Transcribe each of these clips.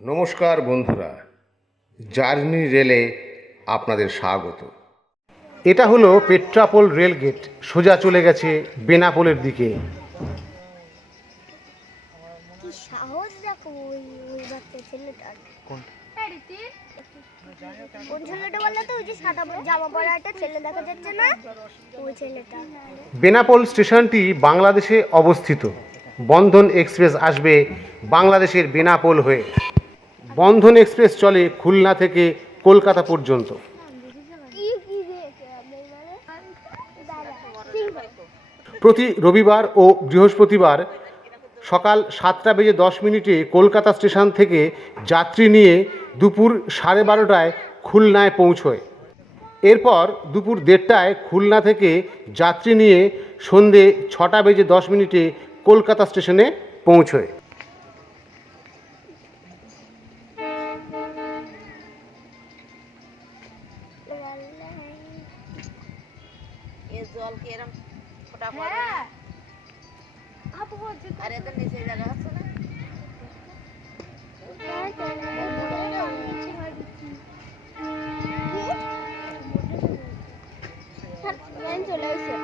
নমস্কার বন্ধুরা, জার্নি রেলে আপনাদের স্বাগত। এটা হলো পেট্রাপোল রেল গেট, সোজা চলে গেছে বেনাপোলের দিকে। কি সাহস দেখো ওই বাচ্চা ছেলেটার। কোন ছেলেটা বলতো? তো ওই যে সাদা জামা পরা একটা ছেলে দেখা যাচ্ছে না, ওই ছেলেটা। বেনাপোল স্টেশনটি বাংলাদেশে অবস্থিত। বন্ধন এক্সপ্রেস আসবে বাংলাদেশের বেনাপোল হয়ে। বন্ধন এক্সপ্রেস চলে খুলনা থেকে কলকাতা পর্যন্ত। প্রতি রবিবার ও বৃহস্পতিবার সকাল 7:10 কলকাতা স্টেশন থেকে যাত্রী নিয়ে দুপুর 12:30 খুলনায় পৌঁছয়। এরপর দুপুর 1:30 খুলনা থেকে যাত্রী নিয়ে সন্ধে 6:10 কলকাতা স্টেশনে পৌঁছয়। জল কি এরকম ফোটা পড়ে? আর এদের নিচে জায়গা আছে না? চলে এসে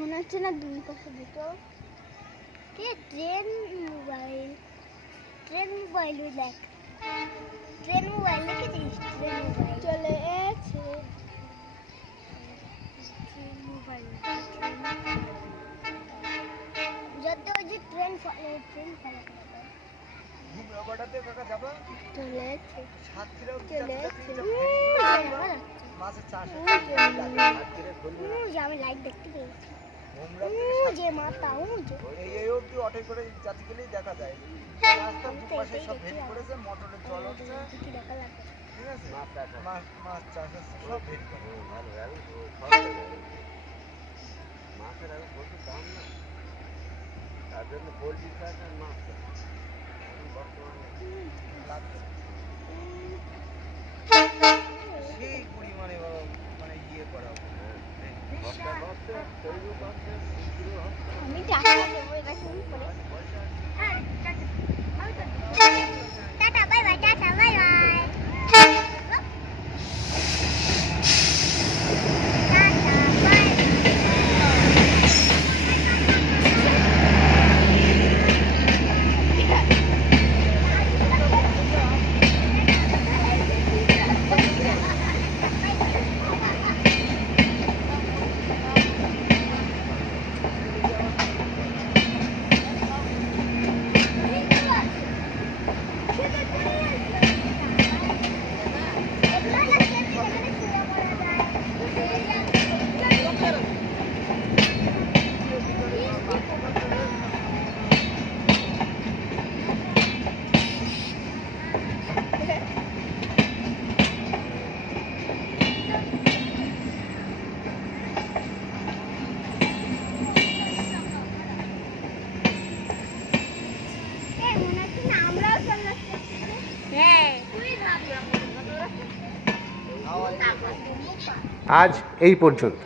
মনে হচ্ছে না দুই পাশে দুটো ট্রেন মোবাইল। ওই দেখ, ট্রেন মোবাইল দেখেছিস? ট্রেন মোবাইল চলে এসেছে। ট্রেন মোবাইল যত ওই যে ট্রেন ফলো চলে এসেছে। আমি লাইট দেখতে পেয়েছি। যে মাথা এই অবধি অটো করে যাতে গেলেই দেখা যায়। রাস্তার দুপাশে সব ভেরি করেছে, মোটরের জল হচ্ছে, ঠিক আছে? মাছ চাষ হচ্ছে, সব ভেরি করে। মাছের আগে প্রচুর দাম না, তার জন্য পোলট্রি চাষ আর মাছ চাষ বর্তমানে লাগছে সেই পরিমাণে মানে ইয়ে করা হবে। আমি টাকা দেবো এবার শুরু করে। Tata bye bye, tata bye bye. আজ এই পর্যন্ত।